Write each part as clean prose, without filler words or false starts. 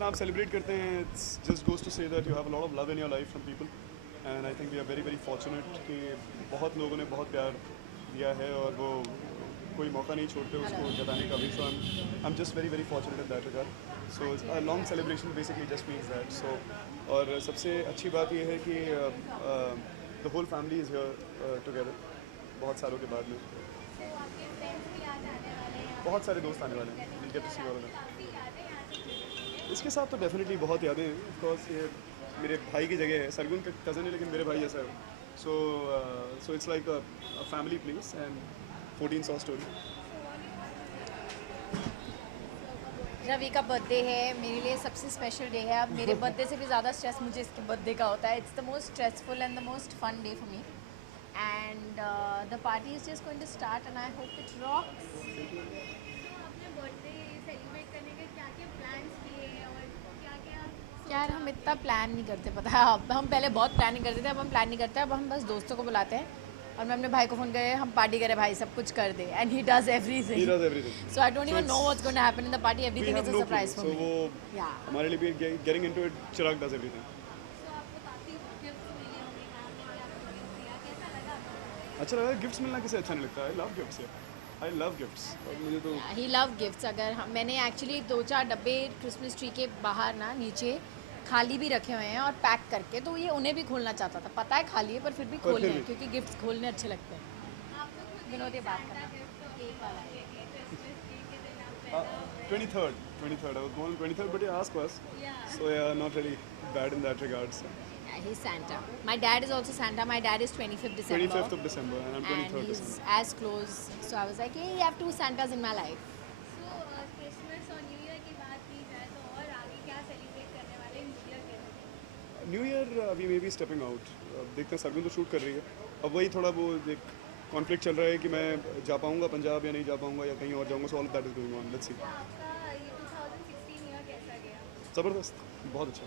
जितना आप सेलिब्रेट करते हैं it's just goes to say that you have a lot of love in your life from people and I think we are very very fortunate कि बहुत लोगों ने बहुत प्यार दिया है और वो कोई मौका नहीं छोड़ते उसको जताने का भी. So I am just very very fortunate in that regard. So a long celebration basically just means that. So और सबसे अच्छी बात यह है कि the whole family is here together बहुत सालों के बाद में. बहुत सारे दोस्त आने वाले हैं. Will get to see all of them. इसके साथ तो डेफिनेटली बहुत यादें हैं. ऑफ कोर्स ये मेरे भाई की जगह है. सरगुन का कज़न है लेकिन मेरे भाई जैसा है. So it's like a family place and 14 saw story. Ravi का बर्थडे है, मेरे लिए सबसे स्पेशल डे है. अब मेरे बर्थडे से भी ज़्यादा स्ट्रेस मुझे इसके बर्थडे का होता है. It's the most stressful and the most fun day for me. And the party is just going to start and I hope it rocks. अपने बर्थडे सेलिब्रेट करने के क्या क्या प्लान्स किए और क्या क्या यार हम इतना प्लान नहीं करते, पता है. अब हम पहले बहुत प्लानिंग करते थे, अब हम प्लान नहीं करते. अब हम बस दोस्तों को बुलाते हैं और मैं अपने भाई को फ़ोन करे हम पार्टी करें भाई, सब कुछ कर दे. And he does everything. He does everything. So I don't even know what's going to happen in the party. We Everything have is a no surprise clue. for So me. वो Yeah. हमारे लिए भी getting into it. Chirag does everything. सो आपको काफ़ी gifts मिले होंगे ma'am ने भी आपको गिफ्ट दिया, कैसा लगा आपको? अच्छा लगा. गिफ्ट्स मिलना किसे अच्छा नहीं लगता. I love gifts. I love gifts. और मुझे तो ही लव गिफ्ट्स. अगर हम मैंने एक्चुअली 2-4 डब्बे क्रिसमस ट्री के बाहर ना नीचे खाली भी रखे हुए हैं और पैक करके, तो ये उन्हें भी खोलना चाहता था. पता है खाली है पर फिर भी पर खोलने फिर हैं भी. क्योंकि गिफ्ट्स खोलने अच्छे लगते हैं. आपको खुद विनोद ये बात Santa करना. gift तो केक वाला क्रिसमस ट्री के दिन आप पैदा हुए. 23rd. I was born on 23rd, but you asked us. Yeah. So yeah, not really bad in that regards. Yeah, he's Santa. My dad is also Santa. My dad is 25th December. 25th of December and I'm 23rd And he's December. as close. So I was like, hey, you have 2 Santas in my life. So Christmas और new year की बात की जाए तो और आगे क्या celebrate करने वाले न्यू ईयर के दिन? New year we may be stepping out. देखते हैं. सरगुन तो शूट कर रही है. अब वही थोड़ा वो एक कॉन्फ्लिक्ट चल रहा है कि मैं जा पाऊंगा पंजाब या नहीं जा पाऊंगा या कहीं और जाऊंगा. So all of that is going on. Let's see. आपका ये 2016 ईयर कैसा गया ज़बरदस्त. बहुत अच्छा.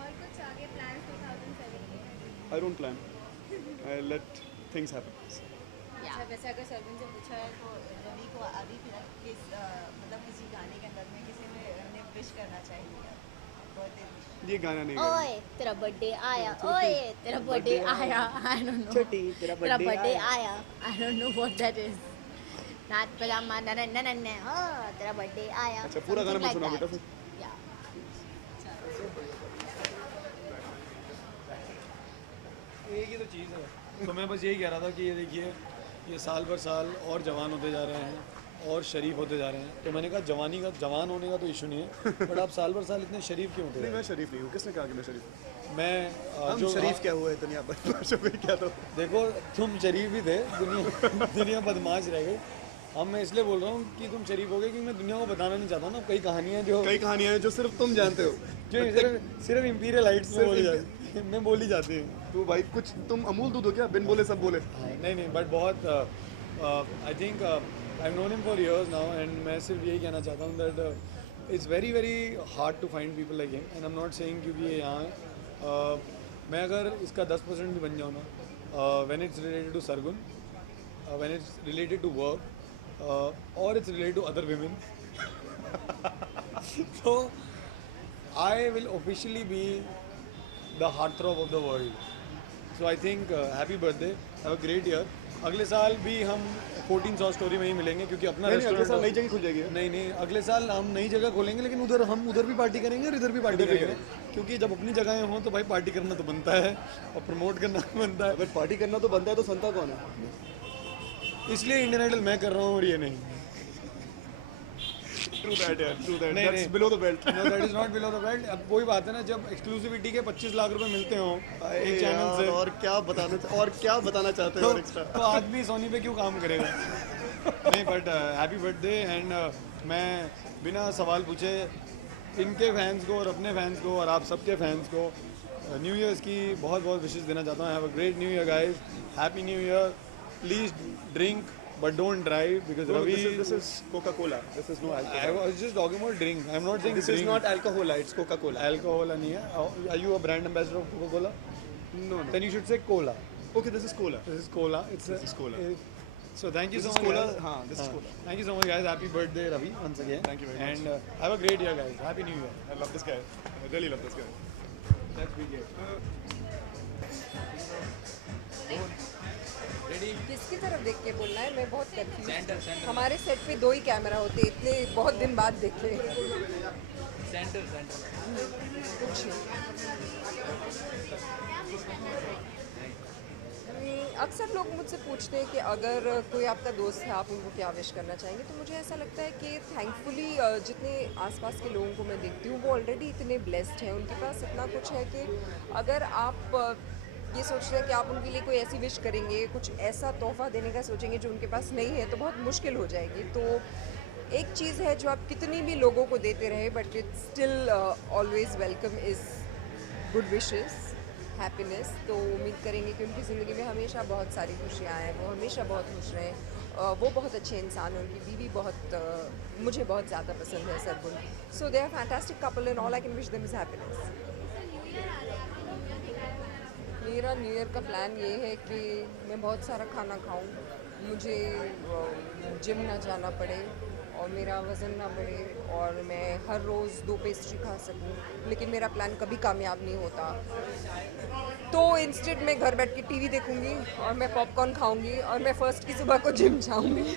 और कुछ आगे प्लान्स 2017 के? I don't plan. I let things happen. अच्छा, वैसे अगर सरविन से पूछा है तो रवि को अभी फिलहाल किस मतलब किसी गाने के अंदर में किसी ने विश करना चाहिए बर्थडे विश? ये गाना नहीं ओए तेरा बर्थडे आया, ओए तेरा बर्थडे आया. I don't know. छोटी तेरा तेरा बर्थडे आया. I don't know what that is. नाच पजामा नन नन नन. हाँ तेरा बर्थडे आया. अच्छा, पूरा गाना Something मत सुनाओ like बेटा that. फिर. Yeah. एक ही तो चीज़ है. तो मैं बस यही कह रहा था कि ये देखिए ये साल भर साल और जवान होते जा रहे हैं और शरीफ होते जा रहे हैं. तो मैंने कहा जवान होने का तो इशू नहीं है, बट आप साल भर साल इतने शरीफ क्यों होते नहीं जा मैं रहे शरीफ नहीं हूँ. किसने कहा कि मैं शरीफ हूँ? हैं? मैं हम शरीफ क्या हुआ है दुनिया पर. क्या तो देखो तुम शरीफ ही थे, दुनिया बदमाश रह गई. अब मैं इसलिए बोल रहा हूँ कि तुम शरीफ हो गए कि मैं दुनिया को बताना नहीं चाहता ना. कई कहानियाँ जो कई कहानियां हैं जो सिर्फ तुम जानते हो. जो सिर्फ इंपीरियल हाइट्स में बोली जाती है. तू भाई कुछ तुम अमूल दूध हो क्या? बिन बोले सब बोले. नहीं बट बहुत I think I known him for years now and मैं सिर्फ यही कहना चाहता हूँ that it's very very hard to find people like him. And I am not saying क्योंकि ये यहाँ है. मैं अगर इसका 10% भी बन जाऊँ ना, when it's related to Sargun, when it's related to work और it's related to other women, तो I will officially be the heartthrob of the world. So I think happy birthday, have a great year. अगले साल भी हम 14 सौ story में ही मिलेंगे क्योंकि अपना नहीं, अगले साल नई रेस्टोरेंट. जगह खुल जाएगी. नहीं अगले साल हम नई जगह खोलेंगे, लेकिन हम उधर भी पार्टी करेंगे और इधर भी पार्टी इधर भी करेंगे. क्योंकि जब अपनी जगहें हों तो भाई पार्टी करना तो बनता है और प्रमोट करना बनता है. अगर पार्टी करना तो बनता है तो संता कौन है? इसलिए इंडियन आइडल मैं कर रहा हूँ और ये नहीं. ट्रू दैट यार. True that. नहीं, दैट्स नहीं. Below the belt. Know that is not below the belt. अब वही बात है ना, जब एक्सक्लूसिविटी के 25 लाख रुपए मिलते हो एक चैनल से, और क्या बताना चाहते हो और एक्स्ट्रा. तो आदमी सोनी पे क्यों काम करेगा. नहीं बट हैप्पी बर्थडे. एंड मैं बिना सवाल पूछे इनके फैंस को और अपने फैंस को और आप सबके फैंस को न्यू ईयर्स की बहुत बहुत विशेष देना चाहता हूँ. Have a great new year guys. Happy new year. Please drink but don't drive because No, Ravi. this is Coca-Cola. This is no alcohol. I was just talking about drink. I'm not saying This drink. is not alcohol. It's Coca-Cola. Alcohol नहीं है. Are you a brand ambassador of Coca-Cola? No. Then you should say cola. Okay, this is cola. This is cola. It's This is cola. So thank you This so is much. Cola. guys. हाँ, this is Cola. Thank you so much, guys. Happy birthday, Ravi, once again. Thank you very much. And have a great year, guys. Happy New Year. I love this guy. I really love this guy. Let's begin. किसकी तरफ देख के बोलना है? मैं बहुत confuse. हमारे set पे 2 ही कैमरा होते, इतने बहुत दिन बाद देखे। सेंटर कुछ अक्सर लोग मुझसे पूछते हैं कि अगर कोई आपका दोस्त है आप उनको क्या विश करना चाहेंगे, तो मुझे ऐसा लगता है कि थैंकफुली जितने आसपास के लोगों को मैं देखती हूँ वो ऑलरेडी इतने ब्लेस्ड हैं, उनके पास इतना कुछ है कि अगर आप ये सोचते हैं कि आप उनके लिए कोई ऐसी विश करेंगे, कुछ ऐसा तोहफा देने का सोचेंगे जो उनके पास नहीं है, तो बहुत मुश्किल हो जाएगी। तो एक चीज़ है जो आप कितनी भी लोगों को देते रहे, but it's still always welcome is good wishes, happiness. तो उम्मीद करेंगे कि उनकी ज़िंदगी में हमेशा बहुत सारी खुशियाँ आएँ, वो हमेशा बहुत खुश रहें। वो बहुत अच्छे इंसान हैं, उनकी बीवी बहुत मुझे बहुत ज़्यादा पसंद है, Sargun. So they are fantastic couple and all I can wish them is happiness. मेरा न्यू ईयर का प्लान ये है कि मैं बहुत सारा खाना खाऊं, मुझे जिम ना जाना पड़े और मेरा वज़न ना बढ़े और मैं हर रोज़ 2 पेस्ट्री खा सकूं। लेकिन मेरा प्लान कभी कामयाब नहीं होता, तो इंस्टेड मैं घर बैठ के टीवी देखूंगी और मैं पॉपकॉर्न खाऊंगी और मैं फर्स्ट की सुबह को जिम जाऊंगी।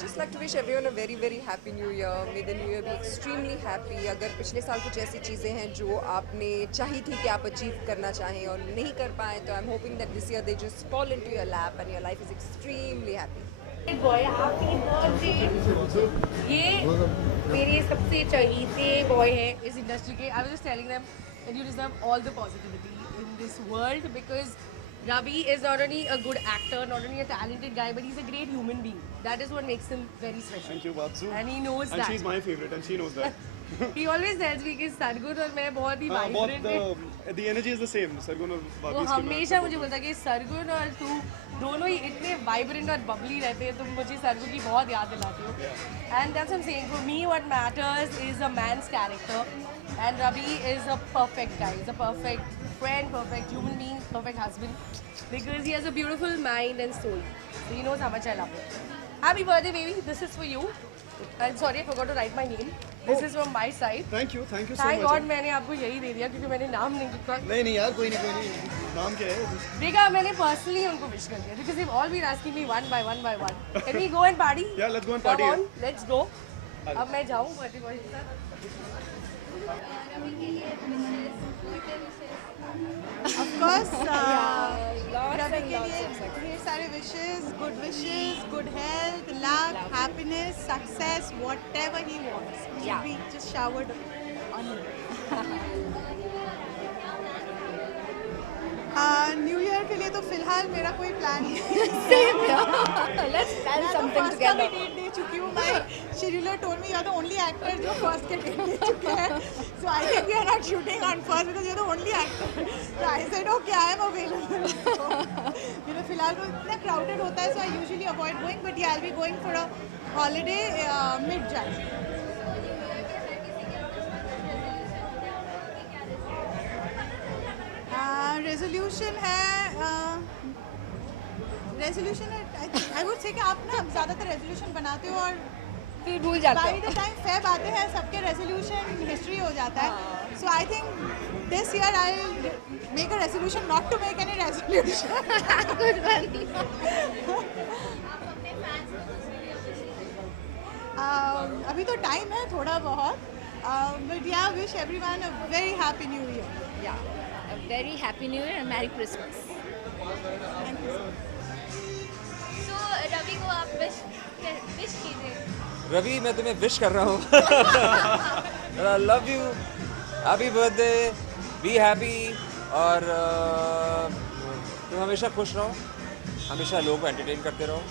Just like to wish everyone a very very happy new year. May the new year be extremely happy. अगर पिछले साल कुछ ऐसी चीज़ें हैं जो आपने चाही थी कि आप अचीव करना चाहें और नहीं कर पाए, तो I'm hoping that this year they just fall into your lap and your life is extremely happy. Boy happy birthday. ये मेरे सबसे चहीते बॉय है इस इंडस्ट्री के। I was just telling them that you deserve all the positivity in this world, because Ravi is not only a good actor, not only a talented guy, but he's a great human being. That is what makes him very special. Thank you, Vatsu. And he knows And that. she's my favorite, and she knows that. He always tells me कि सरगुन और मैं बहुत ही हाँ, vibrant हैं। बहुत the energy is the same. Sargun और वो बाकी हमेशा मुझे बोलता है कि सरगुन और तू दोनों ही इतने वाइब्रेंट और बबली रहते हैं, तुम मुझे सरगुन की बहुत याद दिलाते हो। And that's I am saying, for me what matters is a man's character and Ravi is a perfect guy, is a perfect friend, perfect human being, perfect husband, because he has a beautiful mind and soul. So he knows how much I love him. Happy birthday, baby. This is for you. I'm sorry I forgot to write my name. This is from my side. Thank you so Thank much. God मैंने आपको यही दे दिया क्योंकि मैंने नाम नहीं लिखा। नहीं यार, कोई नहीं। नाम क्या है? देखा, मैंने पर्सनली उनको विश कर दिया because they've all been asking me one by one by one. Can we go and party? Yeah, let's go and party. Come on, let's go. अब मैं जाऊँ बर्थडे बॉय के साथ। रवि के लिए विशेष बर्थडे विशेष। Of course, Lots Ravi and के lots लिए of success. ढेर सारे wishes, good health, luck, happiness, success, whatever he wants. It Yeah. should be just showered on him. New year के लिए तो फिलहाल मेरा कोई प्लान नहीं है। Let's plan मैं तो something फर्स्ट का भी together. डेट दे चुकी हूँ। My scheduler told me you are the only actor जो फर्स्ट के डेट दे चुके हैं। So I think we are not shooting on first because you are the only actor. So I said okay, I am available. मेरा फिलहाल तो इतना crowded होता है, so I usually avoid going, but I will be going for a holiday mid January. Resolution है I would say कि आप ना ज़्यादातर रेजोल्यूशन बनाते हो और फिर भूल जाते बाय हो। द टाइम फेब आते हैं सबके रेजोल्यूशन हिस्ट्री हो जाता है। So I think this year I make a resolution not to make any resolution. Good one. अभी तो टाइम है थोड़ा बहुत, बट या wish everyone a very happy new year. Yeah. A very happy New Year and Merry Christmas. तो रवि को आप wish कीजिए। रवि, मैं तुम्हें विश कर रहा हूँ। I love you, happy birthday, be happy और तुम हमेशा खुश रहो, हमेशा लोगों को एंटरटेन करते रहो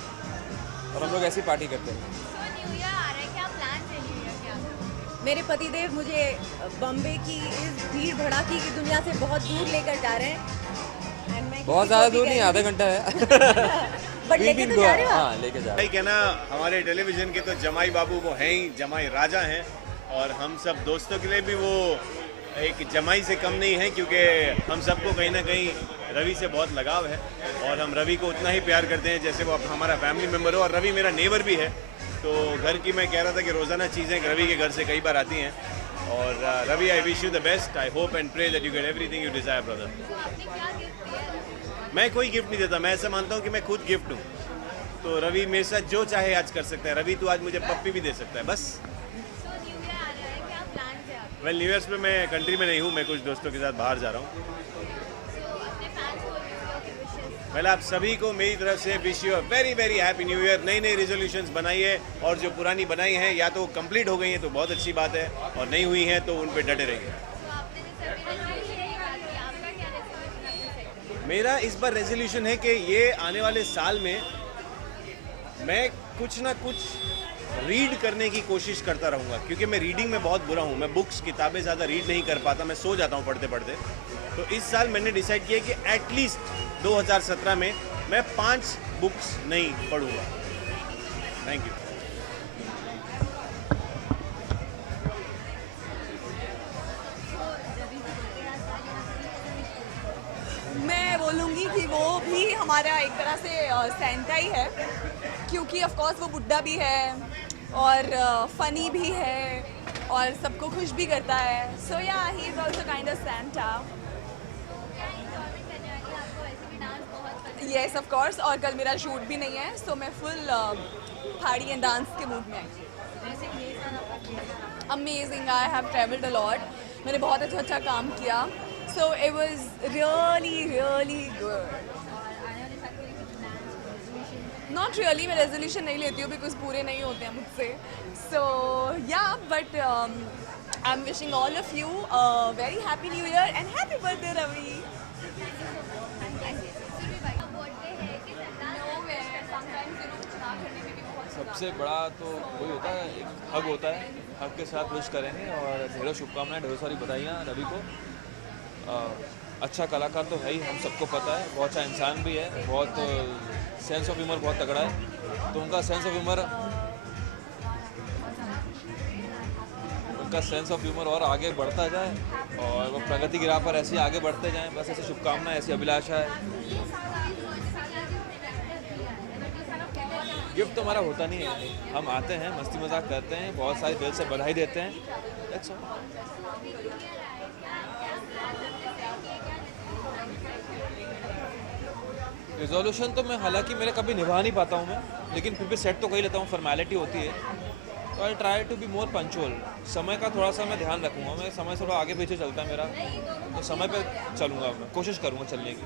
और हम लोग ऐसी पार्टी करते रहो। तो न्यू ईयर आ रहा है, क्या प्लान है न्यू ईयर के आपके? मेरे पतिदेव मुझे बम्बे की इस भीड़ भड़ाकी की दुनिया से बहुत दूर लेकर जा रहे हैं। And मैं बहुत किसी ज़्यादा को भी दूर नहीं, कह आधा रही घंटा है। बट लेके तो जा रहे हो आप। हाँ, लेके जा रहे भाई कहना, हमारे टेलीविज़न के तो जमाई बाबू वो हैं ही, जमाई राजा हैं, और हम सब दोस्तों के लिए भी वो एक जमाई से कम नहीं है, क्योंकि हम सबको कहीं ना कहीं रवि से बहुत लगाव है और हम रवि को उतना ही प्यार करते हैं जैसे वो हमारा फैमिली मेम्बर हो। और रवि मेरा नेबर भी है, तो घर की मैं कह रहा था कि रोज़ाना चीज़ें रवि के घर से कई बार आती हैं। और Ravi, I wish you the best, I hope and pray that you get everything you desire brother. मैं कोई गिफ्ट नहीं देता, मैं ऐसा मानता हूँ कि मैं खुद गिफ्ट हूँ। तो रवि मेरे साथ जो चाहे आज कर सकता है। रवि तो आज मुझे पप्पी भी दे सकता है, बस। वेल, न्यू ईयर्स पे मैं कंट्री में नहीं हूँ, मैं कुछ दोस्तों के साथ बाहर जा रहा हूँ। वेल, आप सभी को मेरी तरफ से wish you a very very happy new year. नई नई रेजोल्यूशंस बनाइए, और जो पुरानी बनाई हैं या तो कंप्लीट हो गई हैं तो बहुत अच्छी बात है, और नहीं हुई हैं तो उन पे डटे रहिए। मेरा इस बार रेजोल्यूशन है कि ये आने वाले साल में मैं कुछ ना कुछ रीड करने की कोशिश करता रहूँगा, क्योंकि मैं रीडिंग में बहुत बुरा हूँ। मैं बुक्स, किताबें ज़्यादा रीड नहीं कर पाता, मैं सो जाता हूँ पढ़ते पढ़ते। तो इस साल मैंने डिसाइड किया कि एटलीस्ट 2017 में मैं 5 बुक्स नहीं पढ़ूँगा। Thank you. मैं बोलूँगी कि वो भी हमारा एक तरह से सेंटा ही है, क्योंकि ऑफ कोर्स वो बुड्ढा भी है और फनी भी है और सबको खुश भी करता है। So yeah he is also kind of Santa. Yes of course, और कल मेरा शूट भी नहीं है, सो मैं फुल पार्टी एंड डांस के मूड में आई। Amazing, I have travelled a lot, मैंने बहुत अच्छा काम किया, so it was really really good. Not really, मैं रेजोल्यूशन नहीं लेती हूँ बिकॉज पूरे नहीं होते हैं मुझसे। So yeah but I am wishing all of you very happy new year and happy birthday Ravi. सबसे बड़ा तो वही होता है, एक हग होता है। हग के साथ विश करेंगे, और ढेरों शुभकामनाएं, ढेरों सारी बधाइयाँ रवि को। अच्छा कलाकार तो है ही, हम सबको पता है, बहुत अच्छा इंसान भी है, बहुत सेंस ऑफ ह्यूमर बहुत तगड़ा है। तो उनका सेंस ऑफ ह्यूमर और आगे बढ़ता जाए, और वो प्रगति की राह पर ऐसे ही आगे बढ़ते जाएं, बस ऐसी शुभकामनाएं, ऐसी अभिलाषा है। गिफ्ट तो हमारा होता नहीं है, हम आते हैं, मस्ती मजाक करते हैं, बहुत सारे दिल से बधाई देते हैं। That's all. रिजोल्यूशन तो मैं हालांकि मेरे कभी निभा नहीं पाता हूँ मैं, लेकिन फिर भी सेट तो कर ही लेता हूँ, फॉर्मेलिटी होती है। तो I try to be more punctual. समय का थोड़ा सा मैं ध्यान रखूँगा, मैं समय से थोड़ा आगे पीछे चलता है मेरा, तो समय पे चलूँगा, मैं कोशिश करूँगा चलने की।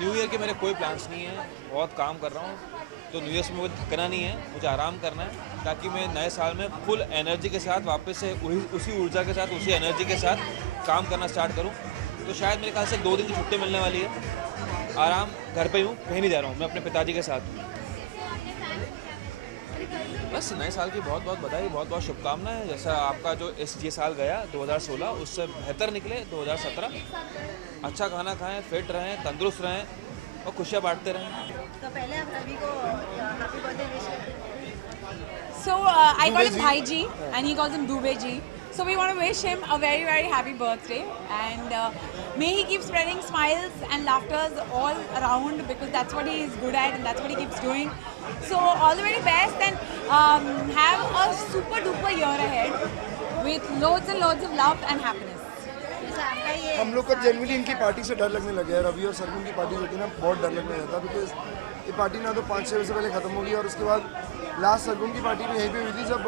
न्यू ईयर के मेरे कोई प्लान्स नहीं है, बहुत काम कर रहा हूँ, तो न्यू ईयर में मुझे थकना नहीं है, मुझे आराम करना है, ताकि मैं नए साल में फुल एनर्जी के साथ वापस से उसी ऊर्जा के साथ, उसी एनर्जी के साथ काम करना स्टार्ट करूँ। तो शायद मेरे ख्याल से 2 दिन की छुट्टी मिलने वाली है, आराम घर पे हूँ, कहीं नहीं जा रहा हूँ, मैं अपने पिताजी के साथ हूँ। बस नए साल की बहुत बहुत बधाई, बहुत बहुत शुभकामनाएं। जैसा आपका जो ये साल गया 2016, उससे बेहतर निकले 2017। अच्छा खाना खाएं, फिट रहें, तंदुरुस्त रहें और खुशियाँ बांटते रहें। तो पहले आप रवि को हैप्पी बर्थडे विश करते हैं। So I call him Bhai Ji and he calls him Dubey Ji. So we want to wish him a very very happy birthday, and may he keep spreading smiles and laughters all around, because that's what he is good at and that's what he keeps doing. So all the very best, and have a super duper year ahead with loads and loads of love and happiness. हम लोग को generally इनकी party से डर लगने लगे है। रवि और सरगुन की पार्टी होती है ना, बहुत डर लगने लगा था, बिकॉज ये पार्टी ना तो 5-6 बजे से पहले ख़त्म होगी, और उसके बाद लास्ट सरगुन की पार्टी भी यहीं पे हुई थी, जब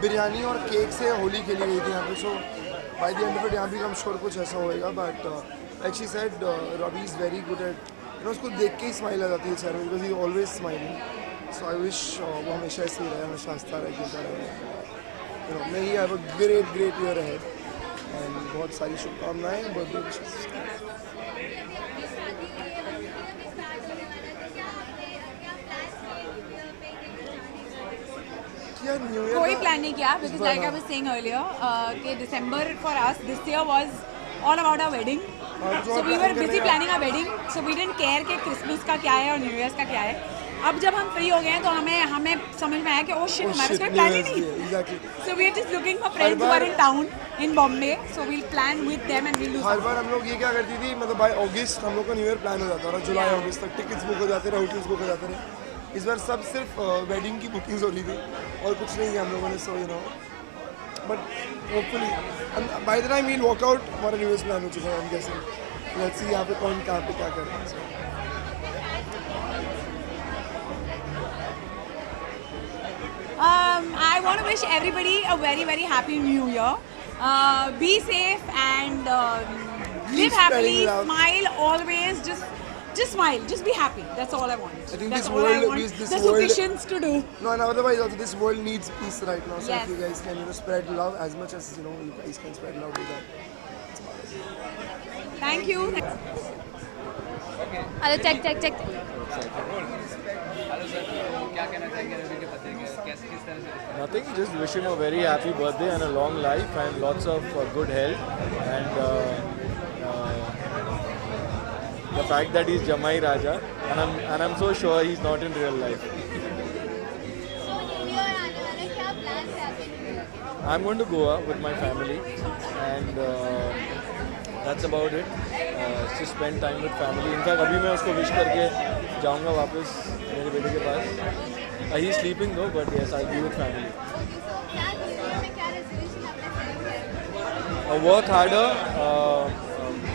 बिरयानी और केक से होली खेली गई थी यहाँ पे। So by the end of it यहाँ भी हम श्योर कुछ ऐसा होएगा, but like she said Ravi is very good at, उसको देख के ही स्माइल आ जाती है चेहरे, because he always smiling. So I wish वो हमेशा ऐसे ही रहे, हमेशा हंसता रहे, खेलता रहे। May he have a great great year ahead, and बहुत सारी शुभकामनाएं, बर्थडे विशेस। कोई प्लान नहीं किया, because like I was saying earlier, कि December for us this year was all about our wedding. So we were busy planning our wedding, so we didn't care कि Christmas का क्या है और New Year's का क्या है. अब जब हम फ्री हो गए हैं तो हमें समझ में आया कि ओह शिट हमारे पास कोई प्लान ही नहीं। Exactly. So we are just looking for friends who are in town in Bombay. So we'll plan with them and we'll do her something. बार हम लोग ये क्या करती थी, मतलब बाय अगस्त हम लोग का न्यू ईयर प्लान हो जाता था, जुलाई अगस्त तक टिकट्स बुक हो जाते रहे, होटल्स बुक हो जाते रहे। इस बार सब सिर्फ वेडिंग की बुकिंग्स हो रही थी और कुछ नहीं किया हम लोगों ने, so you know, but hopefully by the time we'll walk out हमारा न्यू ईयर प्लान हो चुका है। हम कैसे लेट्स सी यहाँ पे कौन कहाँ पे क्या कर रहा है। I want to wish everybody a very very happy New Year. Be safe and live happily. spreading love. Smile always. Just smile. Just be happy. That's all I want. I think That's this all I world- want. this The world- sufficiency to do. No, and otherwise also this world needs peace right now. So Yes. if you guys can, you know, spread love as much as, you know, you guys can spread love with that. Thank you. Hello check check check Nothing, just wish him a very happy birthday and a long life and lots of good health, and the fact that he's Jamai Raja, and I'm so sure he's not in real life. I'm going to Goa with my family, and that's about it. Just spend time with family. In fact, अभी मैं उसको wish करके जाऊँगा वापस मेरे बेटे के पास. He's sleeping though, but yes, I'll be with family. Work harder,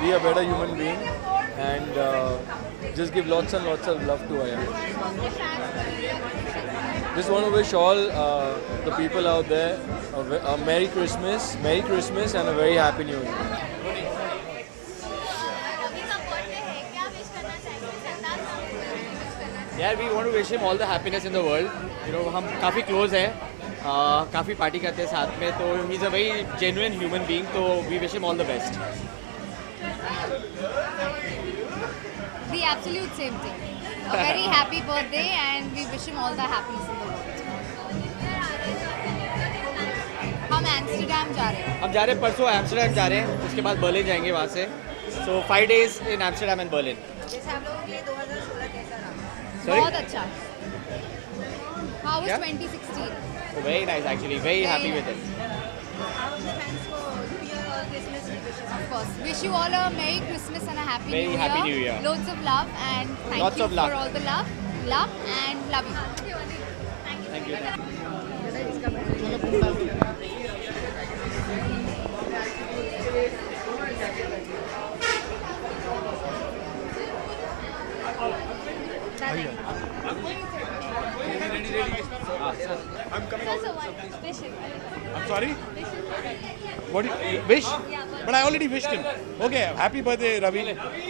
be a better human being, and just give lots and lots of love to Aya. Just want to wish all the people out there a Merry Christmas and a very Happy New Year. यार we want to wish him all the happiness in the world. You know हम काफ़ी close हैं, काफ़ी party करते हैं साथ में, तो he is a very genuine human being, तो we wish him all the best. The absolute same thing. A very happy birthday and we wish him all the happiness in the world. हम Amsterdam जा रहे हैं। हम जा रहे हैं परसों एम्स्टर्डम जा रहे हैं, उसके बाद बर्लिन जाएंगे वहाँ से। सो 5 days in Amsterdam and Berlin. जैसे हम लोगों के लिए 2016 कैसा रहा? Sorry? बहुत अच्छा। How was Yeah? 2016? Very nice actually, very happy with it. Of course. Wish you all a Merry Christmas and a Happy Very New Year. Happy New Year. Loads of love and thank Lots you of luck. for all the love and love you. Thank you. I'm sorry? What wish? But I already wished him. Okay, happy birthday, Ravi,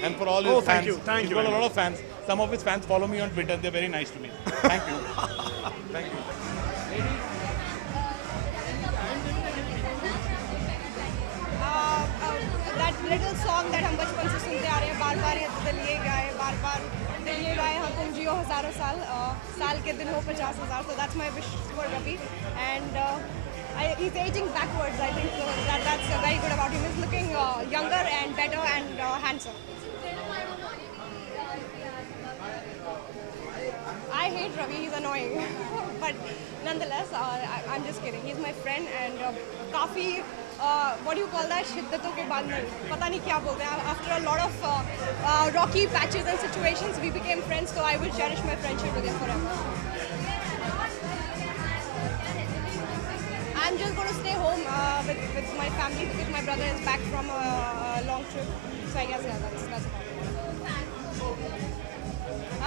and for all his fans. Thank you. He's got a lot of fans. Some of his fans follow me on Twitter. They're very nice to me. Thank you. Thank you. That little song that हम बचपन से सुनते आ रहे हैं, बार बार ये दिल ये गाए, बार बार दिल ये गाए, हाँ तुम जियो हज़ारों साल, साल के दिन हो 50,000. So that's my wish for Ravi, and he's aging backwards. I think that's very good about him. He's looking younger and better and handsome. I hate Ravi, he's annoying. But nonetheless, I'm just kidding. He's my friend and काफ़ी what do you call that? शिद्दतों के बाद में पता नहीं क्या बोलते हैं. After a lot of rocky patches and situations, we became friends. So I will cherish my friendship with him forever. I'm just going to stay home with my family because my brother is back from a long trip. So I guess that's about it.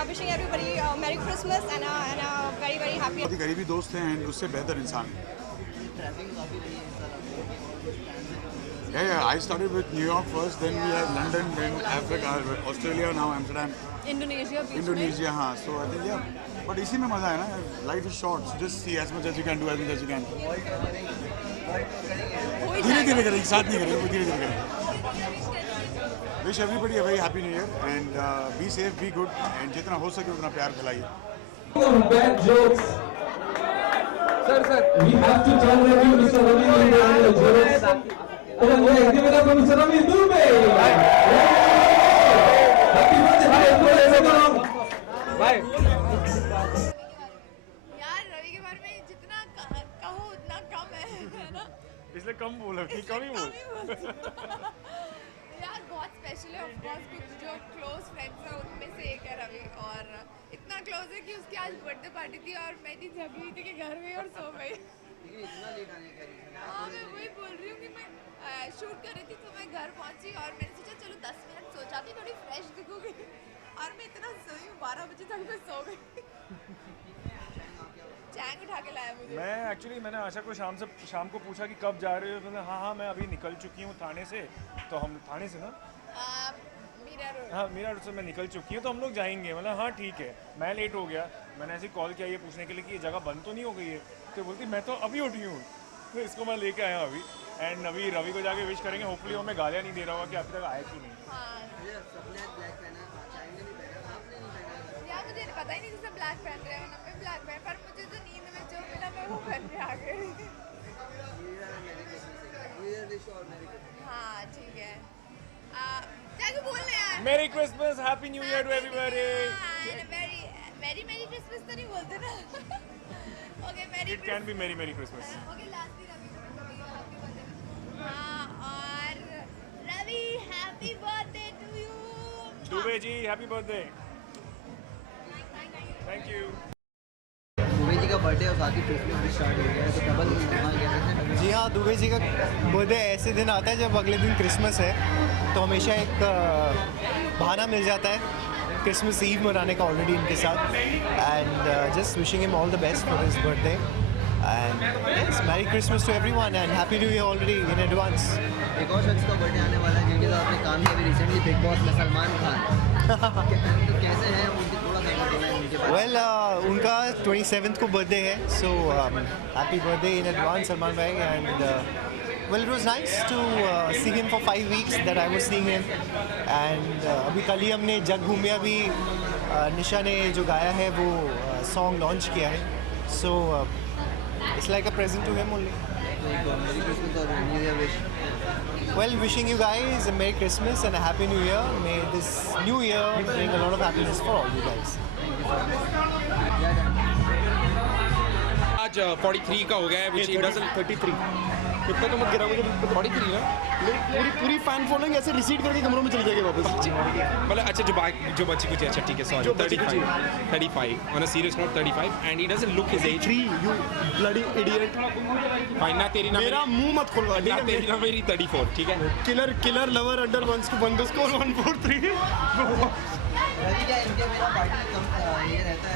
Wishing everybody Merry Christmas and a very very happy. बहुत ही करीबी दोस्त हैं and उससे बेहतर इंसान। Yeah, I started with New York first, then we have London, then Africa, Australia, now Amsterdam. Indonesia, हाँ. So I think yeah, but इसी में मजा है ना. Life is short, so just see as much as you can, do as much as you can. धीरे-धीरे करें, एक साथ नहीं करें, धीरे-धीरे करें. Wish everybody a very happy New Year and be safe, be good, and जितना हो सके उतना प्यार फैलाइए. Bad jokes. Sir, we have to tell you, Mr. Ravi, jokes. And we give it up to Mr. Ravi Dubey. Happy birthday, everyone. Bye. कम बोलो कि कम ही बोल। यार बहुत स्पेशल है, ऑफ कोर्स कुछ जो क्लोज फ्रेंड्स हैं उनमें से एक है रवि, और इतना क्लोज है कि उसकी आज बर्थडे पार्टी थी और मैं इतनी जग रही थी कि घर में और सो गई। हाँ मैं वही बोल रही हूँ कि मैं शूट कर रही थी तो मैं घर पहुँची और मैंने सोचा चलो 10 मिनट सो जाती, थोड़ी फ्रेश दिखूंगी, और मैं इतना सोई हूँ 12 बजे तक मैं सो गई। चैंग उठा के लाया मुझे। मैंने आशा को शाम को पूछा कि कब जा रहे हो, तो हाँ मैं अभी निकल चुकी हूँ थाने से, तो हम थाने से ना मीरा रोड से मैं निकल चुकी हूँ, तो हम लोग जाएंगे। मतलब हाँ ठीक है। मैं लेट हो गया, मैंने ऐसे कॉल किया ये पूछने के लिए कि ये जगह बंद तो नहीं हो गई है, तो बोलती मैं तो अभी उठी हूँ, तो इसको मैं लेके आया अभी। एंड अभी रवि को जाके विश करेंगे, होपफुली वो मैं गालियाँ नहीं दे रहा होगा कि अभी तक आया कि नहीं। यार मुझे पता ही नहीं जैसे ब्लैक पहन रहे हैं, मैं ब्लैक पहन, पर मुझे जो नींद में जो मिला मैं वो पहन के आ गई। हाँ ठीक है, क्या बोलने यार। Merry Christmas, happy new year to everybody. Merry Christmas तो नहीं बोलते ना। Okay merry it can be merry Christmas. Okay last Ravi हाँ, और Ravi happy birthday to you. Dubey ji happy birthday. Thank you. Dubey ji का बर्थडे और साथ ही क्रिसमस भी स्टार्ट हो गया है, तो डबल जी हाँ, दुबे जी का बर्थडे ऐसे दिन आता है जब अगले दिन क्रिसमस है, तो हमेशा एक बहाना मिल जाता है क्रिसमस ईव मनाने का ऑलरेडी इनके साथ। And just wishing him all the best for his birthday and yes merry Christmas to everyone and happy new year already in advance. एक और शख्स का बर्थडे आने वाला है जिनके साथ आपने काम किया अभी रिसेंटली, बिग बॉस में सलमान खान। तो कैसे हैं उनकी, थोड़ा सा बताना है उनके बारे में। वेल उनका 27th को बर्थडे है, so happy birthday in advance Salman भाई। And well it was nice to see him for 5 weeks that I was seeing him, and अभी कल ही हमने जग घूमिया भी निशा ने जो गाया है वो सॉन्ग लॉन्च किया है, so it's like a present to him only. Merry Christmas और New Year wish. Well, wishing you guys a Merry Christmas and a Happy New Year. May this new year bring a lot of happiness for all you guys. आज 43 का हो गया है, which it doesn't 33 इतना तो मत गिरा मुझे। 43 ना पूरी फैन फॉलोइंग ऐसे रिसीड करके कमरों में चली जाएगी वापस। मतलब अच्छा जो बच्ची कुछ अच्छा ठीक है sorry 35 on a serious note 35 and he doesn't look his age। 3 you bloody idiot। Fine ना तेरी ना मेरा मुंह मत खोलवा, ना तेरी ना मेरी 34 ठीक है। किलर लवर अंडर 1_1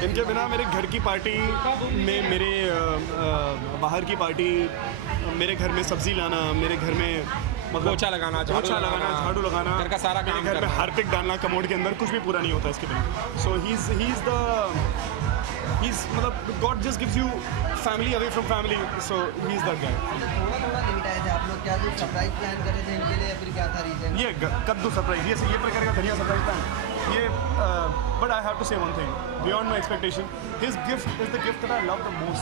इनके बिना मेरे घर की पार्टी में, मेरे बाहर की पार्टी, मेरे घर में सब्जी लाना, मेरे घर में मतलब पोछा लगाना, झाड़ू लगाना, घर का सारा काम घर में हार्पिक डालना कमोड के अंदर, कुछ भी पूरा नहीं होता इसके बिना। सो ही इज मतलब God just gives you family away from family, so he is that guy. थोड़ा लेट आए थे आप लोग, क्या कुछ सरप्राइज प्लान कर रहे थे इनके लिए, फिर क्या था रीजन? ये कद्दू सरप्राइज, ये प्रकार का धनिया सरप्राइज प्लान ये, but I have to say one thing beyond my expectation, his gift is the gift that I love the most.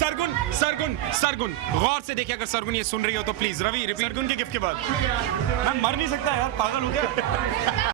Sargun गौर से देखिए, अगर सरगुन ये सुन रही हो तो प्लीज रवि रिपीट। सरगुन के गिफ्ट के बाद मैं मर नहीं सकता यार, पागल हो गया।